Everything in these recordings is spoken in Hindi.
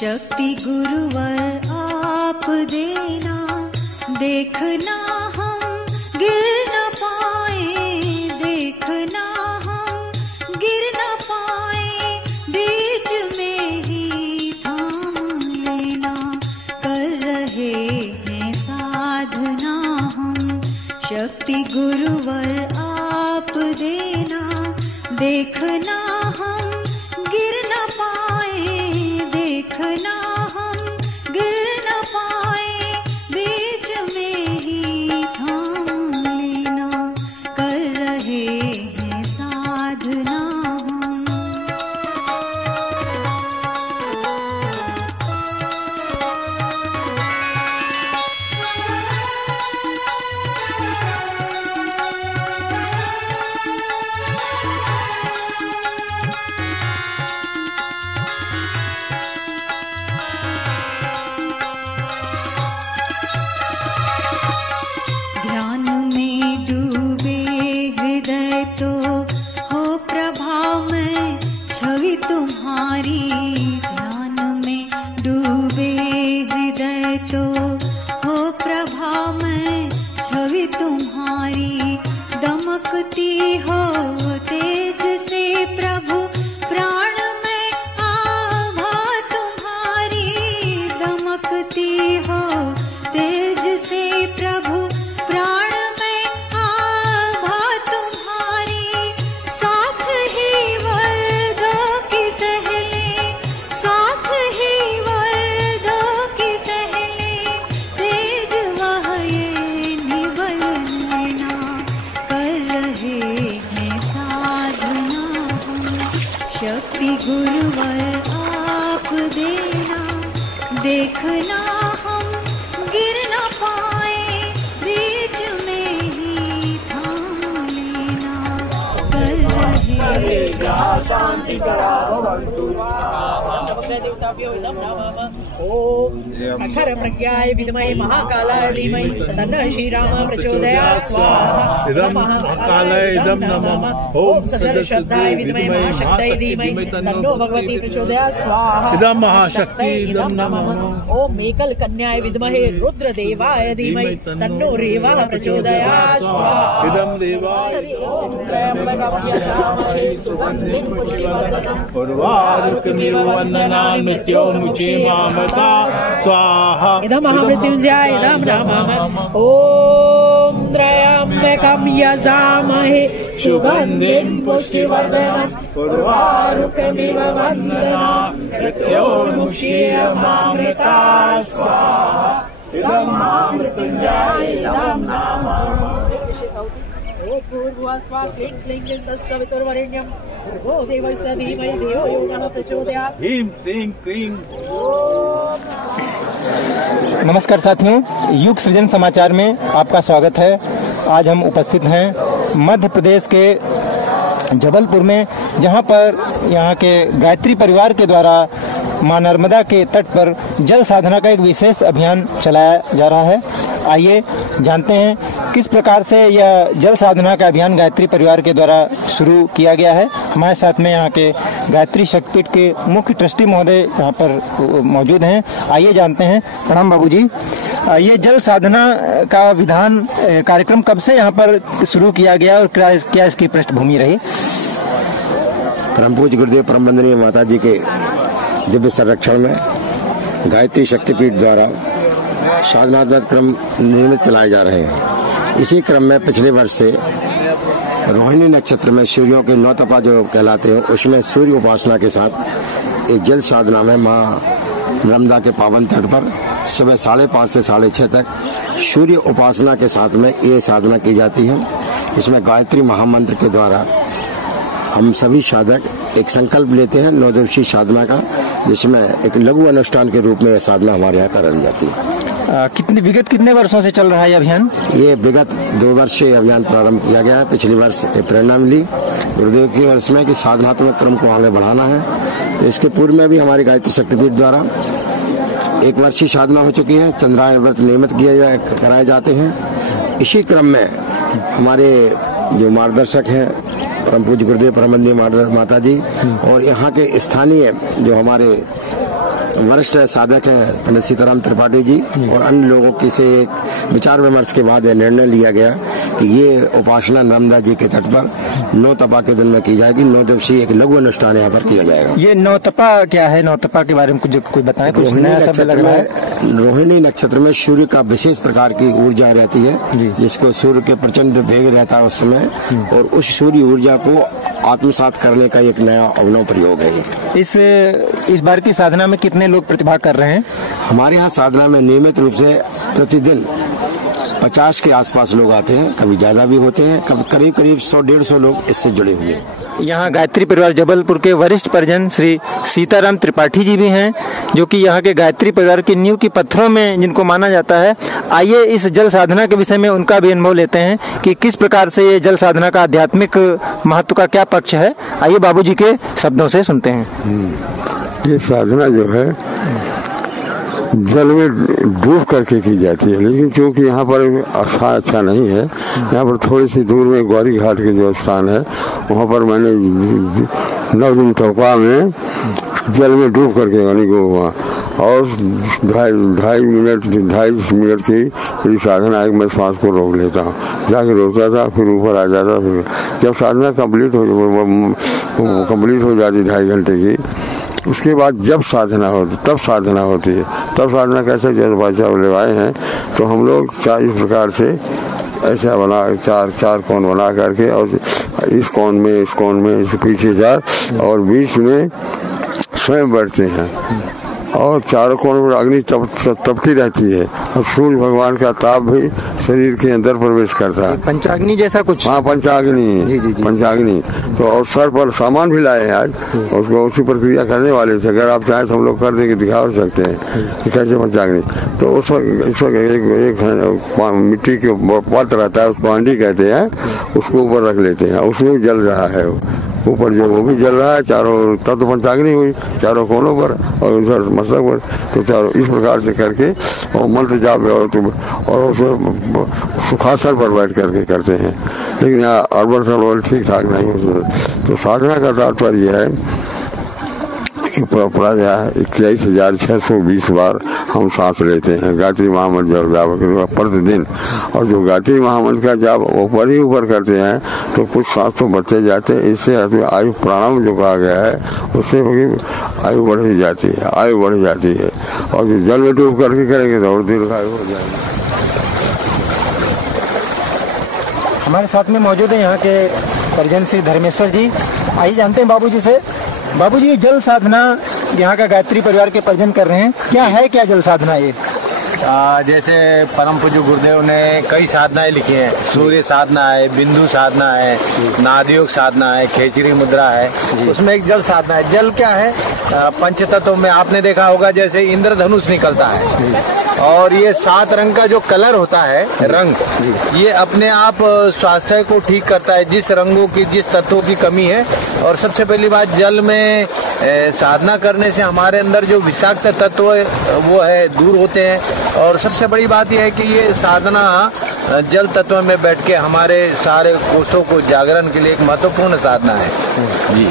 शक्ति गुरुवर आप देना, देखना हम गिर न पाए, देखना हम गिर न पाए, बीच में ही थाम लेना। कर रहे हैं साधना हम, शक्ति गुरुवर आप देना, देखना हम गिर न पाए, देखना हम गिर न पाए, बीच में ही थाम लेना। कर रहे हैं साधना हम। ध्यान में डूबे हृदय तो हो प्रभामय छवि तुम्हारी, ध्यान में डूबे हृदय तो हो प्रभामय छवि तुम्हारी। दमकती हो तेज से प्रभु प्राण में आभा तुम्हारी, दमकती हो तेज से प्रभु प्राण में आभा तुम्हारी। साथ ही वरदों की सहेली, साथ ही वरदों की सहेली, तेज वह ये निबल नैना। कर रहे हैं साधना हम, शक्ति गुरुवर आप देना, देखना हम गिर न पाए, बीच में ही थाम लेना। कर रहे शांति करा ओम अखर प्रज्ञाय विद्महे महाकालाय धीमहि तन्नः श्रीरामः प्रचोदयात् स्वाहा। इदं महाकालाय इदं नमः। ओम सदर श्रद्धाय विद्महे महाशक्तये धीमहि तन्नो भगवती प्रचोदयात् स्वाहा। इदं महाशक्ति इदं नमः। ओम मेकल कन्याय विद्महे रुद्रदेवाय धीमहि तन्नो रेवः प्रचोदयात् स्वाहा। इदं देवाय उर्वारुकमिव वन्दना नित्यो मुचे मामता स्वाहा। इदं महामृत्युंजयाय इदं नमः। ओम त्र्यम्बकं यजामहे सुगन्धिं पुष्टिवर्धनम् उर्वारुकमिव वन्दना नित्यो मुचे मामता स्वाहा। इदं महामृत्युंजयाय इदं नमः। नमस्कार साथियों, युग सृजन समाचार में आपका स्वागत है। आज हम उपस्थित हैं मध्य प्रदेश के जबलपुर में, जहां पर यहां के गायत्री परिवार के द्वारा मां नर्मदा के तट पर जल साधना का एक विशेष अभियान चलाया जा रहा है। आइए जानते हैं किस प्रकार से यह जल साधना का अभियान गायत्री परिवार के द्वारा शुरू किया गया है। हमारे साथ में यहाँ के गायत्री शक्तिपीठ के मुख्य ट्रस्टी महोदय यहाँ पर मौजूद हैं। आइए जानते हैं। प्रणाम बाबूजी, ये जल साधना का विधान कार्यक्रम कब से यहाँ पर शुरू किया गया और क्या इसकी पृष्ठभूमि रही? परम पूज्य गुरुदेव परम वंदनीय माता जी के दिव्य संरक्षण में गायत्री शक्तिपीठ द्वारा साधनात्मक क्रम नियमित चलाए जा रहे हैं। इसी क्रम में पिछले वर्ष से रोहिणी नक्षत्र में सूर्यों के 9 तपा जो कहलाते हैं, उसमें सूर्य उपासना के साथ एक जल साधना में माँ नर्मदा के पावन तट पर सुबह 5:30 से 6:30 तक सूर्य उपासना के साथ में ये साधना की जाती है। इसमें गायत्री महामंत्र के द्वारा हम सभी साधक एक संकल्प लेते हैं 9 दिवसीय साधना का, जिसमें एक लघु अनुष्ठान के रूप में साधना हमारे यहाँ कराई जाती है। विगत कितने वर्षों से चल रहा है अभियान? ये विगत 2 वर्ष से अभियान प्रारंभ किया गया है। पिछले वर्ष प्रेरणा मिली गुरुदेव की ओर से कि साधनात्मक क्रम को आगे बढ़ाना है। तो इसके पूर्व में भी हमारी गायत्री शक्तिपीठ द्वारा 1 वर्षीय साधना हो चुकी है। चंद्रायन व्रत नियमित कराए जाते हैं। इसी क्रम में हमारे जो मार्गदर्शक हैं परम पूज्य गुरुदेव परमबंदनीय माता जी और यहाँ के स्थानीय जो हमारे वरिष्ठ साधक हैं पंडित सीताराम त्रिपाठी जी और अन्य लोगों की से एक विचार विमर्श के बाद यह निर्णय लिया गया कि ये उपासना नर्मदा जी के तट पर 9 तपा के दिन में की जाएगी। 9 दिवसीय एक लघु अनुष्ठान यहाँ पर किया जाएगा। ये 9 तपा क्या है? 9 तपा के बारे में कुछ कोई बताएं? रोहिणी नक्षत्र में सूर्य का विशेष प्रकार की ऊर्जा रहती है जिसको सूर्य के प्रचंड वेग रहता है उस समय, और उस सूर्य ऊर्जा को आत्मसात करने का एक नया अभिनव प्रयोग है। इस बार की साधना में कितने लोग प्रतिभाग कर रहे हैं? हमारे यहाँ साधना में नियमित रूप से प्रतिदिन 50 के आसपास लोग आते हैं, कभी ज्यादा भी होते हैं, कभी करीब 100-150 लोग इससे जुड़े हुए हैं। यहाँ गायत्री परिवार जबलपुर के वरिष्ठ परिजन श्री सीताराम त्रिपाठी जी भी हैं, जो कि यहाँ के गायत्री परिवार की नींव की पत्थरों में जिनको माना जाता है। आइए इस जल साधना के विषय में उनका भी अनुभव लेते हैं कि किस प्रकार से ये जल साधना का आध्यात्मिक महत्व का क्या पक्ष है। आइए बाबूजी के शब्दों से सुनते हैं। ये साधना जो है जल में डूब करके की जाती है, लेकिन क्योंकि यहाँ पर स्थान अच्छा नहीं है, यहाँ पर थोड़ी सी दूर में गौरी घाट के जो स्थान है वहाँ पर मैंने 9 दिन तपा में जल में डूब करके यानी को हुआ और 2.5 मिनट की मेरी साधना है। मैं सांस को रोक लेता हूँ, जाके रोकता था, फिर ऊपर आ जाता। फिर जब साधना कंप्लीट हो जाती 2.5 घंटे की, उसके बाद जब साधना होती तब साधना होती है। तब साधना कैसे जैसे भाई साहब लेवाए हैं तो हम लोग इस प्रकार से ऐसा बना चार कोण बना करके और इस कोण में इस पीछे 4 और बीच में स्वयं बैठते हैं और चारों कोण पर अग्नि तपती रहती है और सूर्य भगवान का ताप भी शरीर के अंदर प्रवेश करता है। पंचाग्नि जैसा कुछ? हाँ, पंचाग्नि। तो और सर पर सामान भी लाए हैं आज, उसको उसी प्रक्रिया करने वाले थे। अगर आप चाहें तो हम लोग कर देंगे, दिखा सकते हैं कि कैसे पंचाग्नि। तो उस वक्त एक मिट्टी के पात्र रहता है, उसको हांडी कहते हैं, उसको ऊपर रख लेते हैं, उसमें जल रहा है ऊपर जो वो भी जल रहा है चारों, तब तो पंचाग्नि हुई चारों कोनों पर और उधर मस्तक पर। तो चारों इस प्रकार से करके और मंत्र जाप और उसमें सुखासन पर बैठ करके करते हैं। लेकिन यहाँ अड़बड़ सड़बड़ ठीक ठाक नहीं होती। तो साधना का तात्पर्य है प्रायः 21,620 बार हम सांस लेते हैं गायत्री महामंत्र जाप प्रतिदिन। और जो गायत्री महामंत्र का जाप ऊपर ही ऊपर करते हैं तो कुछ सांस तो बढ़ते जाते हैं। इससे आयु प्राणायाम जो कहा गया है उससे आयु बढ़ जाती है। और जो जल में डूब करके करेंगे तो और दीर्घायु हो जाएगी। हमारे साथ में मौजूद है यहाँ के परिजन श्री धर्मेश्वर जी। आइए जानते हैं बाबूजी से। बाबूजी, जल साधना यहाँ का गायत्री परिवार के परिजन कर रहे हैं, क्या है क्या जल साधना ये? जैसे परम पूज्य गुरुदेव ने कई साधनाएं लिखी हैं। सूर्य साधना है, बिंदु साधना है, नादयोग साधना है, खेचरी मुद्रा है, उसमें एक जल साधना है। जल क्या है? पंचतत्व में आपने देखा होगा जैसे इंद्रधनुष निकलता है और ये 7 रंग का जो कलर होता है रंग, ये अपने आप स्वास्थ्य को ठीक करता है जिस रंगों की जिस तत्वों की कमी है। और सबसे पहली बात, जल में साधना करने से हमारे अंदर जो विषाक्त तत्व वो है दूर होते हैं। और सबसे बड़ी बात यह है कि ये साधना जल तत्व में बैठ के हमारे सारे कोषों को जागरण के लिए एक महत्वपूर्ण साधना है जी।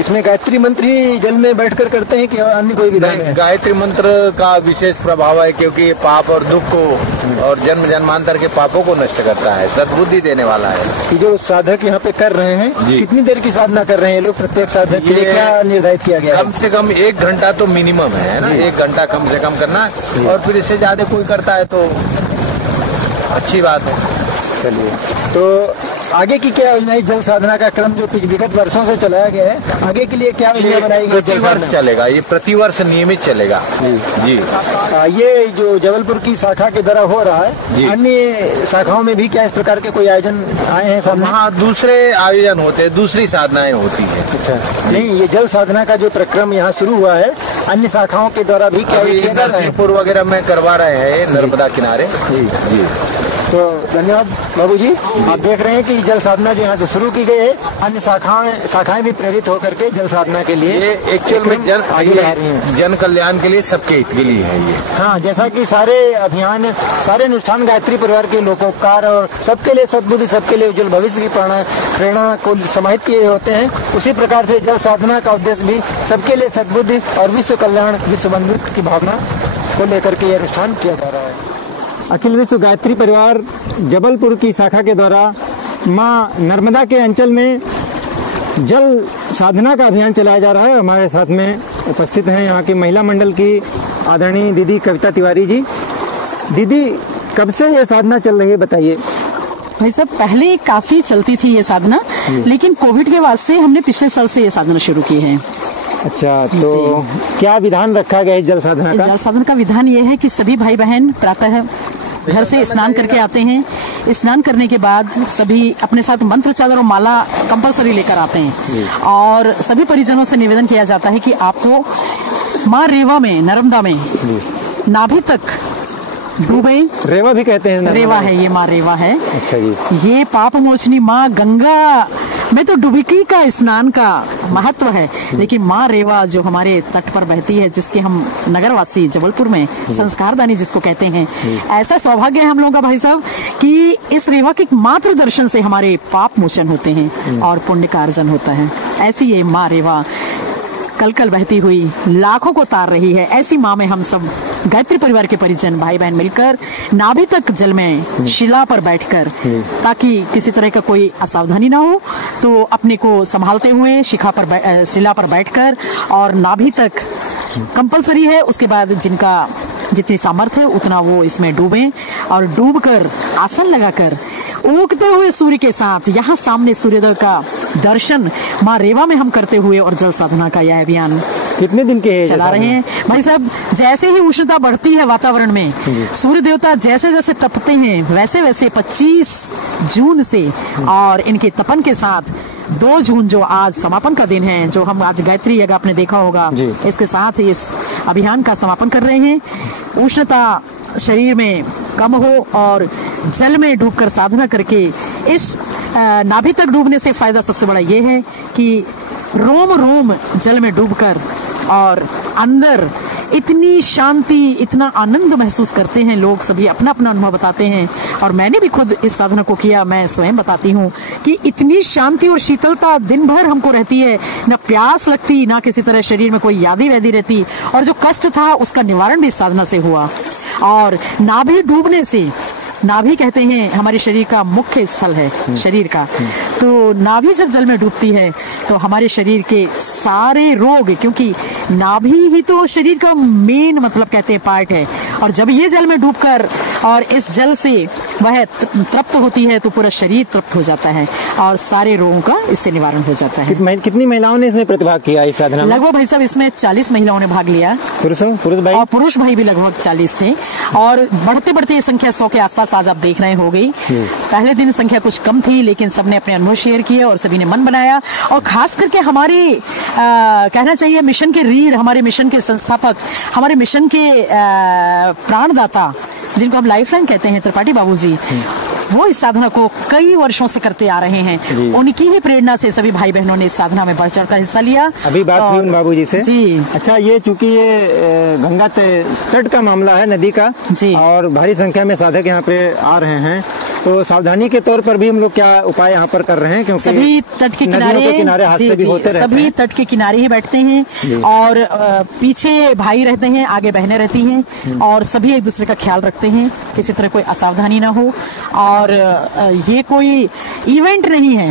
इसमें गायत्री मंत्र ही जल में बैठकर करते हैं कि अन्य कोई विधान है? गायत्री मंत्र का विशेष प्रभाव है क्योंकि ये पाप और दुख को और जन्म जन्मांतर के पापों को नष्ट करता है, सद्बुद्धि देने वाला है। जो साधक यहाँ पे कर रहे हैं कितनी देर की साधना कर रहे हैं लोग? प्रत्येक साधक के लिए क्या निर्धारित किया गया? कम से कम 1 घंटा तो मिनिमम है ना, 1 घंटा कम से कम करना है। और फिर इससे ज्यादा कोई करता है तो अच्छी बात है। चलिए, तो आगे की क्या योजना है? जल साधना का क्रम जो विगत वर्षों से चलाया गया है, आगे के लिए क्या योजना बनाई गई? प्रतिवर्ष चलेगा, ये प्रतिवर्ष नियमित चलेगा जी। ये जो जबलपुर की शाखा के द्वारा हो रहा है, अन्य शाखाओं में भी क्या इस प्रकार के कोई आयोजन आए हैं? वहाँ दूसरे आयोजन होते हैं, दूसरी साधनाएं होती है। अच्छा, नहीं, ये जल साधना का जो प्रक्रम यहाँ शुरू हुआ है, अन्य शाखाओं के द्वारा भी क्या नरसिंहपुर वगैरह में करवा रहे हैं, नर्मदा किनारे जी। तो धन्यवाद बाबूजी। आप देख रहे हैं कि जल साधना जो यहाँ से शुरू की गई है, अन्य शाखाएं भी प्रेरित होकर के जल साधना के लिए ये एक्चुअल में आगे आ रही हैं, जन कल्याण के लिए, सबके हित के लिए है ये। हाँ, जैसा कि सारे अभियान, सारे अनुष्ठान गायत्री परिवार के लोकोपकार और सबके लिए सद्बुद्धि, सबके लिए उज्जवल भविष्य की प्रेरणा को समाहित किए होते हैं, उसी प्रकार से जल साधना का उद्देश्य भी सबके लिए सद्बुद्धि और विश्व कल्याण, विश्व बंधुत्व की भावना को लेकर के ये अनुष्ठान किया जा रहा है। अखिल विश्व गायत्री परिवार जबलपुर की शाखा के द्वारा मां नर्मदा के अंचल में जल साधना का अभियान चलाया जा रहा है। हमारे साथ में उपस्थित हैं यहाँ की महिला मंडल की आदरणीय दीदी कविता तिवारी जी। दीदी, कब से ये साधना चल रही है, बताइए। भाई साहब, पहले काफी चलती थी ये साधना, लेकिन कोविड के बाद से हमने पिछले साल से ये साधना शुरू की है। अच्छा, तो क्या विधान रखा गया है जल साधना का? जल साधना का विधान ये है कि सभी भाई बहन प्रातः घर से स्नान करके आते हैं। स्नान करने के बाद सभी अपने साथ मंत्र चादर और माला कंपलसरी लेकर आते हैं, और सभी परिजनों से निवेदन किया जाता है कि आपको माँ रेवा में, नर्मदा में नाभि तक डूबे। रेवा भी कहते हैं? रेवा है, ये माँ रेवा है। अच्छा जी। ये पाप मोचनी माँ गंगा में तो डुबकी का स्नान का महत्व है, लेकिन माँ रेवा जो हमारे तट पर बहती है, जिसके हम नगरवासी जबलपुर में संस्कारदानी जिसको कहते हैं, ऐसा सौभाग्य है हम लोगों का भाई साहब कि इस रेवा के मात्र दर्शन से हमारे पाप मोचन होते हैं और पुण्य का अर्जन होता है। ऐसी ये माँ रेवा कल कल बहती हुई लाखों को तार रही है। ऐसी माँ में हम सब गायत्री परिवार के परिजन भाई बहन मिलकर नाभि तक जल में शिला पर बैठकर, ताकि किसी तरह का कोई असावधानी ना हो, तो अपने को संभालते हुए शिला पर बैठकर और नाभि तक कंपलसरी है। उसके बाद जिनका जितनी सामर्थ्य है उतना वो इसमें डूबें, और डूबकर आसन लगाकर उगते हुए सूर्य के साथ यहाँ सामने सूर्योदय का दर्शन माँ रेवा में हम करते हुए और जल साधना का यह अभियान कितने दिन के चला रहे हैं भाई साहब। जैसे ही उष्णता बढ़ती है वातावरण में, सूर्य देवता जैसे जैसे तपते हैं, वैसे वैसे 25 जून से और इनके तपन के साथ 2 जून जो आज समापन का दिन है, जो हम आज गायत्री यज्ञ आपने देखा होगा, इसके साथ इस अभियान का समापन कर रहे हैं। उष्णता शरीर में कम हो और जल में डूबकर साधना करके इस नाभि तक डूबने से फायदा सबसे बड़ा ये है कि रोम रोम जल में डूबकर और अंदर इतनी शांति, इतना आनंद महसूस करते हैं लोग, सभी अपना अपना अनुभव बताते हैं, और मैंने भी खुद इस साधना को किया, मैं स्वयं बताती हूँ कि इतनी शांति और शीतलता दिन भर हमको रहती है, न प्यास लगती, ना किसी तरह शरीर में कोई यादी वैदी रहती, और जो कष्ट था उसका निवारण भी इस साधना से हुआ। और नाभि डूबने से, नाभि कहते हैं हमारे शरीर का मुख्य स्थल है शरीर का, तो नाभि जब जल में डूबती है तो हमारे शरीर के सारे रोग, क्योंकि नाभि ही तो शरीर का मेन मतलब कहते हैं पार्ट है, और जब ये जल में डूबकर और इस जल से वह तृप्त होती है तो पूरा शरीर तृप्त हो जाता है और सारे रोगों का इससे निवारण हो जाता है। कितनी महिलाओं ने इसमें प्रतिभाग किया इस साधना में? लगभग भाई साहब इसमें 40 महिलाओं ने भाग लिया। पुरुष भाई? और पुरुष भाई भी लगभग 40 थे, और बढ़ते बढ़ते ये संख्या 100 के आसपास आज आप देख रहे हो गई। पहले दिन संख्या कुछ कम थी, लेकिन सबने अपने अनुभव शेयर किए और सभी ने मन बनाया, और खास करके हमारे कहना चाहिए मिशन के रीढ़, हमारे मिशन के संस्थापक, हमारे मिशन के प्राणदाता जिनको हम लाइफलाइन कहते हैं, त्रिपाठी बाबूजी, वो इस साधना को कई वर्षों से करते आ रहे हैं। उनकी ही प्रेरणा से सभी भाई बहनों ने इस साधना में बढ़ चढ़कर हिस्सा लिया। अभी बात हुई उन बाबूजी से जी। अच्छा, ये चूंकि ये गंगा तट का मामला है, नदी का जी, और भारी संख्या में साधक यहाँ पे आ रहे हैं, तो सावधानी के तौर पर भी हम लोग क्या उपाय यहाँ पर कर रहे हैं? क्योंकि सभी तट के किनारे हादसे भी होते रहते हैं। सभी तट के किनारे ही बैठते हैं, और पीछे भाई रहते हैं, आगे बहनें रहती हैं, और सभी एक दूसरे का ख्याल रखते हैं, किसी तरह कोई असावधानी ना हो। और ये कोई इवेंट नहीं है,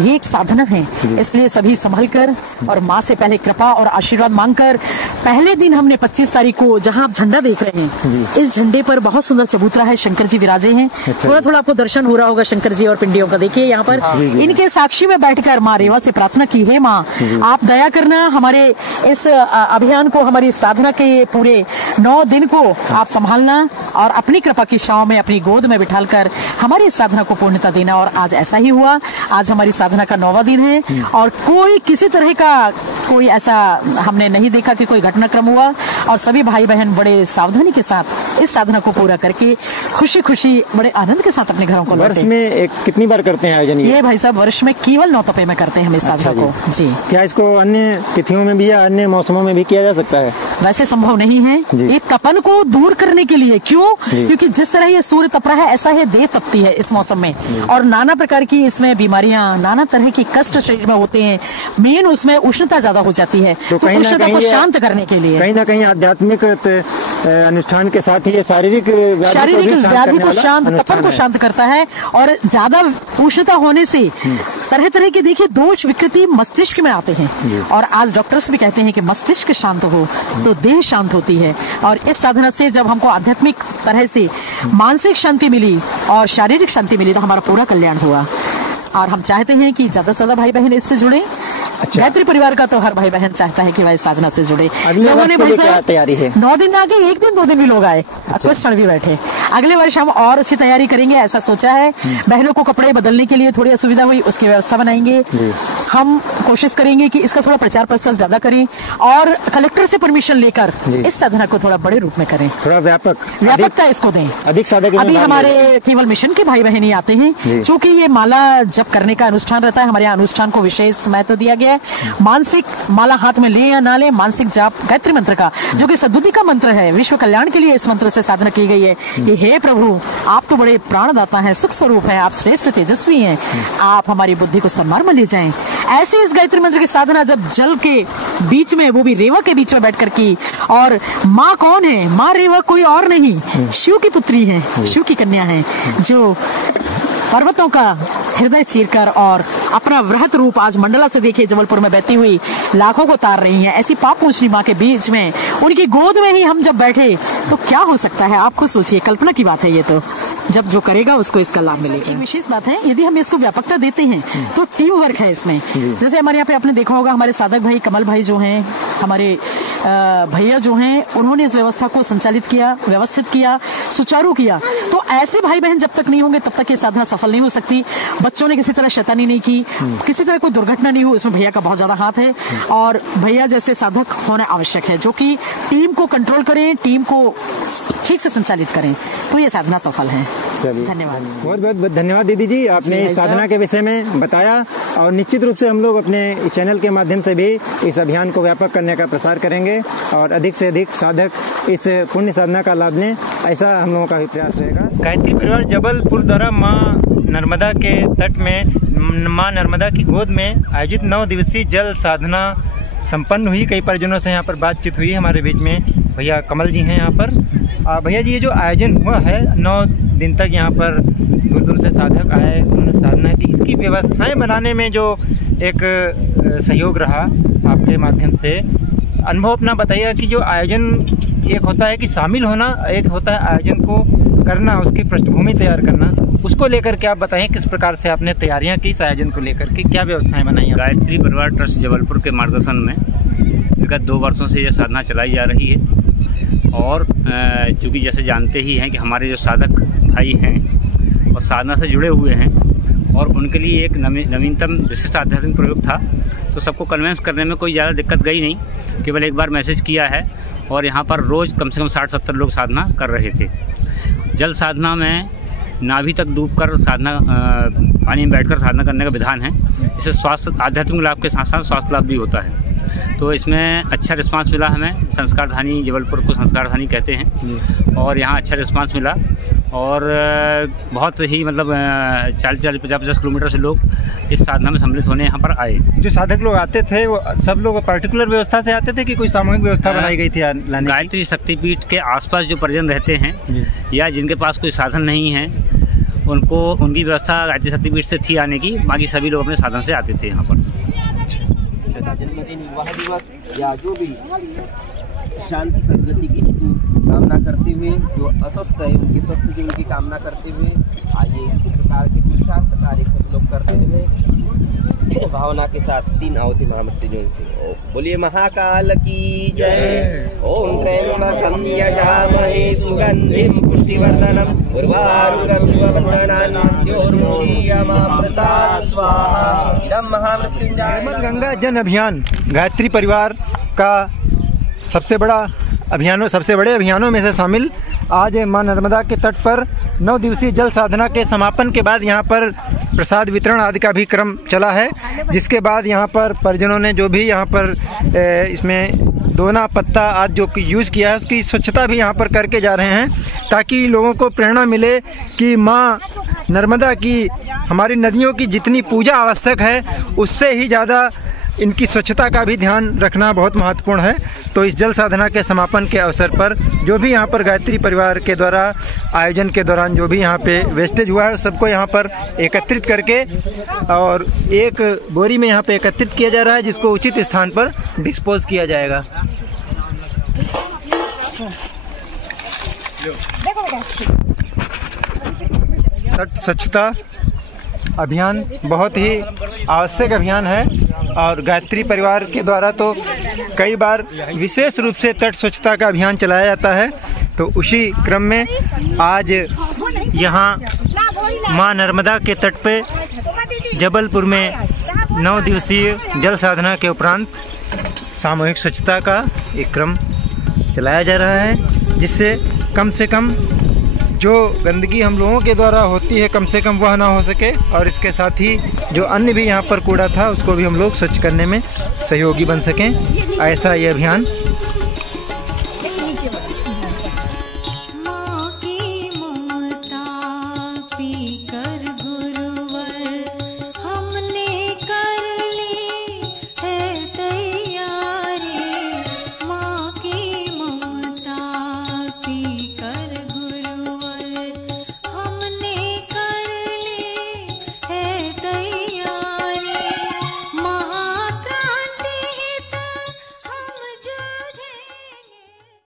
ये एक साधना है, इसलिए सभी संभल कर और माँ से पहले कृपा और आशीर्वाद मांगकर, पहले दिन हमने 25 तारीख को, जहाँ आप झंडा देख रहे हैं, इस झंडे पर बहुत सुंदर चबूतरा है, शंकर जी विराजे हैं। थोड़ा थोड़ा आपको दर्शन हो रहा होगा शंकर जी और पिंडियों का। देखिए यहाँ पर इनके साक्षी में बैठकर माँ रेवा से प्रार्थना की है, माँ आप दया करना, हमारे इस अभियान को, हमारी साधना के पूरे 9 दिन को आप संभालना और अपनी कृपा की छांव में अपनी गोद में बिठालकर हमारी साधना को पूर्णता देना। और आज ऐसा ही हुआ, आज हमारी साधना का 9वां दिन है और कोई किसी तरह का कोई ऐसा हमने नहीं देखा कि कोई घटनाक्रम हुआ और सभी भाई बहन बड़े सावधानी के साथ इस साधना को पूरा करके खुशी खुशी बड़े आनंद के साथ अपने घरों को वर्ष में कितनी बार करते हैं आयोजन? ये भाई साहब वर्ष में केवल 9 तपे में करते हैं हम इस साधना को जी। क्या इसको अन्य तिथियों में भी या अन्य मौसमों में भी किया जा सकता है? वैसे संभव नहीं है ये तपन को दूर करने के लिए। क्यों? क्योंकि जिस तरह ये सूर्य तप रहा है ऐसा है देह तपती है इस मौसम में और नाना प्रकार की इसमें बीमारियां, नाना तरह की कष्ट शरीर में होते हैं। मेन उसमें उष्णता ज्यादा हो जाती है, तो उष्णता को शांत करने के लिए कहीं ना कहीं आध्यात्मिक अनुष्ठान के साथ ही ये शारीरिक व्याधि को शांत, तपन को शांत करता है। और ज्यादा उष्णता होने से तरह तरह के देखिए दोष विकृति मस्तिष्क में आते हैं और आज डॉक्टर्स भी कहते हैं कि मस्तिष्क शांत हो तो देह शांत होती है। और इस साधना से जब हमको आध्यात्मिक तरह से मानसिक शांति मिली और शारीरिक शांति मिली तो हमारा पूरा कल्याण हुआ। और हम चाहते हैं कि ज्यादा से ज्यादा भाई बहन इससे जुड़े। गायत्री परिवार का तो हर भाई बहन चाहता है कि भाई साधना से जुड़े। लोगों ने भाई साहब तैयारी है 9 दिन आगे 1 दिन 2 दिन भी लोग आए, कुछ क्षण भी बैठे। अगले वर्ष हम और अच्छी तैयारी करेंगे ऐसा सोचा है। बहनों को कपड़े बदलने के लिए थोड़ी असुविधा हुई, उसकी व्यवस्था बनाएंगे। हम कोशिश करेंगे कि इसका थोड़ा प्रचार प्रसार ज्यादा करें और कलेक्टर से परमिशन लेकर इस साधना को थोड़ा बड़े रूप में करें, थोड़ा व्यापकता इसको दें। अधिक साधक अभी हमारे केवल मिशन के भाई बहन ही आते हैं क्योंकि ये माला जप करने का अनुष्ठान रहता है। हमारे यहाँ अनुष्ठान को विशेष महत्व दिया गया है। मानसिक माला हाथ में ले या ना ले, मानसिक जाप गायत्री मंत्र का जो कि सद्बुद्धि का मंत्र है, विश्व कल्याण के लिए इस मंत्र से साधना की गई है कि हे प्रभु आप तो बड़े प्राणदाता हैं, सुख स्वरूप हैं, आप श्रेष्ठ तेजस्वी हैं, आप हमारी बुद्धि को सन्मार्ग में ले जाएं। ऐसे इस गायत्री मंत्र की साधना जब जल के बीच में, वो भी रेवा के बीच में बैठकर की। और माँ कौन है? माँ रेवा कोई और नहीं, शिव की पुत्री है, शिव की कन्या है जो पर्वतों का हृदय चीरकर और अपना वृहत रूप आज मंडला से देखिए जबलपुर में बहती हुई लाखों को तार रही हैं। ऐसी पाप पूछनी माँ के बीच में, उनकी गोद में ही हम जब बैठे तो क्या हो सकता है? आपको सोचिए, कल्पना की बात है ये तो। जब जो करेगा उसको इसका लाभ मिलेगा। एक विशेष बात है, यदि हम इसको व्यापकता देते हैं तो टीम वर्क है इसमें। जैसे हमारे यहाँ पे आपने देखा होगा हमारे साधक भाई कमल भाई जो हैं, हमारे भैया जो हैं, उन्होंने इस व्यवस्था को संचालित किया, व्यवस्थित किया, सुचारू किया। तो ऐसे भाई बहन जब तक नहीं होंगे तब तक ये साधना सफल नहीं हो सकती। बच्चों ने किसी तरह शैतानी नहीं की, किसी तरह कोई दुर्घटना नहीं हुई, इसमें भैया का बहुत ज्यादा हाथ है। और भैया जैसे साधक होना आवश्यक है जो कि टीम को कंट्रोल करें, टीम को ठीक से संचालित करें, तो ये साधना सफल है। धन्यवाद। बहुत बहुत धन्यवाद दीदी जी, आपने इस साधना के विषय में बताया और निश्चित रूप से हम लोग अपने चैनल के माध्यम से भी इस अभियान को व्यापक करने का प्रसार करेंगे और अधिक से अधिक साधक इस पुण्य साधना का लाभ लें, ऐसा हम लोगों का भी प्रयास रहेगा। गायत्री परिवार जबलपुर द्वारा माँ नर्मदा के तट में, माँ नर्मदा की गोद में आयोजित 9 दिवसीय जल साधना संपन्न हुई। कई परिजनों से यहाँ पर बातचीत हुई। हमारे बीच में भैया कमल जी हैं यहाँ पर। भैया जी, ये जो आयोजन हुआ है 9 दिन तक यहाँ पर दूर दूर से साधक आए, उन्होंने साधना की, इसकी व्यवस्थाएं बनाने में जो एक सहयोग रहा आपके माध्यम से, अनुभव अपना बताइएगा कि जो आयोजन एक होता है कि शामिल होना, एक होता है आयोजन को करना, उसकी पृष्ठभूमि तैयार करना, उसको लेकर के आप बताएं किस प्रकार से आपने तैयारियां की इस आयोजन को लेकर के, क्या व्यवस्थाएं बनाई? गायत्री परिवार ट्रस्ट जबलपुर के मार्गदर्शन में विगत 2 वर्षों से यह साधना चलाई जा रही है। और चूँकि जैसे जानते ही हैं कि हमारे जो साधक भाई हैं और साधना से जुड़े हुए हैं और उनके लिए एक नवीनतम विशिष्ट आध्यात्मिक प्रयोग था, तो सबको कन्वेंस करने में कोई ज़्यादा दिक्कत गई नहीं। केवल एक बार मैसेज किया है और यहाँ पर रोज़ कम से कम 60-70 लोग साधना कर रहे थे। जल साधना में नाभि तक डूबकर साधना, पानी में बैठकर साधना करने का विधान है। इससे स्वास्थ्य, आध्यात्मिक लाभ के साथ साथ स्वास्थ्य लाभ भी होता है। तो इसमें अच्छा रिस्पांस मिला हमें। संस्कारधानी, जबलपुर को संस्कारधानी कहते हैं, और यहाँ अच्छा रिस्पांस मिला। और बहुत ही मतलब 40-40, 50-50 किलोमीटर से लोग इस साधना में सम्मिलित होने यहाँ पर आए। जो साधक लोग आते थे वो सब लोग पर्टिकुलर व्यवस्था से आते थे कि कोई सामूहिक व्यवस्था बनाई गई थी लाने की? गायत्री शक्तिपीठ के आसपास जो परिजन रहते हैं या जिनके पास कोई साधन नहीं है, उनको, उनकी व्यवस्था गायत्री शक्तिपीठ से थी आने की। बाकी सभी लोग अपने साधन से आते थे यहाँ पर। जन्मदिन, विवाह दिवस या जो भी शांति सद्गति की कामना करते हुए, जो अस्वस्थ है उनके स्वस्थ जीवन की कामना करते हुए आइए इसी प्रकार के पुरुषार्थ कार्य सब लोग करते हुए भावना के साथ 3 आहुति महामृत्युंजय से बोलिए महाकाल की जय। ओम त्र्यंबकं यजामहे सुगंधिं पुष्टिवर्धनम् उर्वारुकमिव बन्धनान् मृत्योर्मुक्षीयमामृतात् स्वाहा। इदं महामृत्युंजय। निर्मल गंगा जन अभियान गायत्री परिवार का सबसे बड़े अभियानों में से शामिल आज मां नर्मदा के तट पर 9 दिवसीय जल साधना के समापन के बाद यहाँ पर प्रसाद वितरण आदि का भी क्रम चला है, जिसके बाद यहाँ पर परिजनों ने जो भी यहाँ पर इसमें दोना पत्ता आदि जो यूज़ किया है उसकी स्वच्छता भी यहाँ पर करके जा रहे हैं, ताकि लोगों को प्रेरणा मिले कि माँ नर्मदा की, हमारी नदियों की जितनी पूजा आवश्यक है उससे ही ज़्यादा इनकी स्वच्छता का भी ध्यान रखना बहुत महत्वपूर्ण है। तो इस जल साधना के समापन के अवसर पर जो भी यहाँ पर गायत्री परिवार के द्वारा आयोजन के दौरान जो भी यहाँ पे वेस्टेज हुआ है सबको यहाँ पर एकत्रित करके और एक बोरी में यहाँ पे एकत्रित किया जा रहा है, जिसको उचित स्थान पर डिस्पोज किया जाएगा। तट स्वच्छता अभियान बहुत ही आवश्यक अभियान है और गायत्री परिवार के द्वारा तो कई बार विशेष रूप से तट स्वच्छता का अभियान चलाया जाता है। तो उसी क्रम में आज यहाँ मां नर्मदा के तट पे जबलपुर में 9 दिवसीय जल साधना के उपरांत सामूहिक स्वच्छता का एक क्रम चलाया जा रहा है, जिससे कम से कम जो गंदगी हम लोगों के द्वारा होती है कम से कम वह ना हो सके, और इसके साथ ही जो अन्य भी यहाँ पर कूड़ा था उसको भी हम लोग स्वच्छ करने में सहयोगी बन सकें। ऐसा ये अभियान